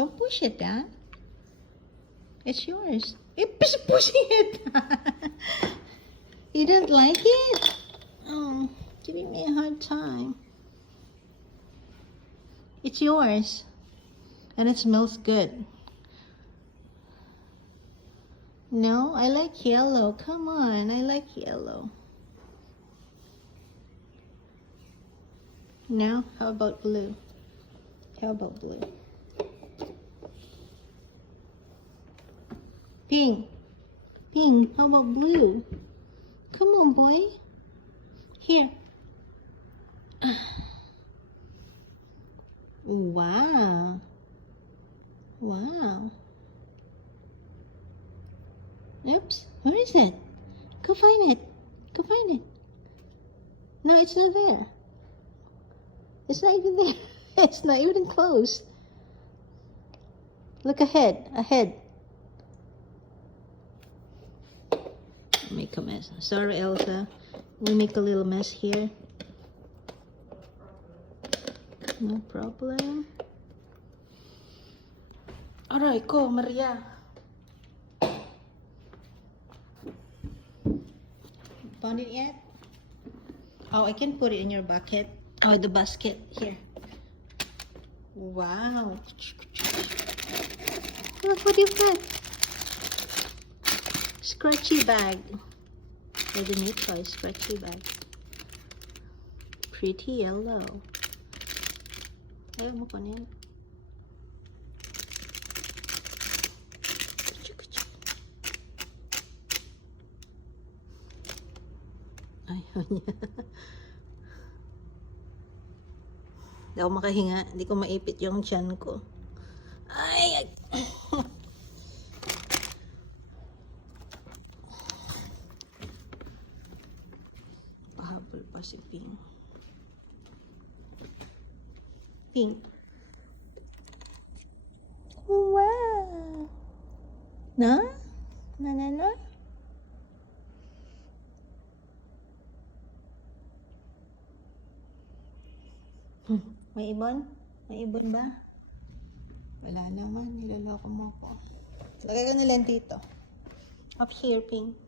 Don't push it, Dad. It's yours. You're pushing it. You don't like it? Oh, giving me a hard time. It's yours. And it smells good. No, I like yellow. Come on, I like yellow. No? How about blue? How about blue? Pink. Pink. How about blue? Come on, boy. Here. Wow. Wow. Oops. Where is it? Go find it. Go find it. No, it's not there. It's not even there. It's not even close. Look ahead. Ahead. Make a mess. Sorry, Elsa. We make a little mess here. No problem. Alright, go, Maria. Found it yet? Oh, I can put it in your bucket. Oh, the basket. Here. Wow. Look what you've got. Scratchy bag. Or the new toy, scratchy bag. Pretty yellow. Ayaw mo pa niyan. Ayaw niya. Hindi ako makahinga. Hindi ko maipit yung tiyan ko. Ay! Pahabol pa si Pink. Pink. Wow! Na? Na? May ibon? May ibon ba? Wala naman. Niloloko mo ko. Lagay ko na lang dito. Up here, Pink.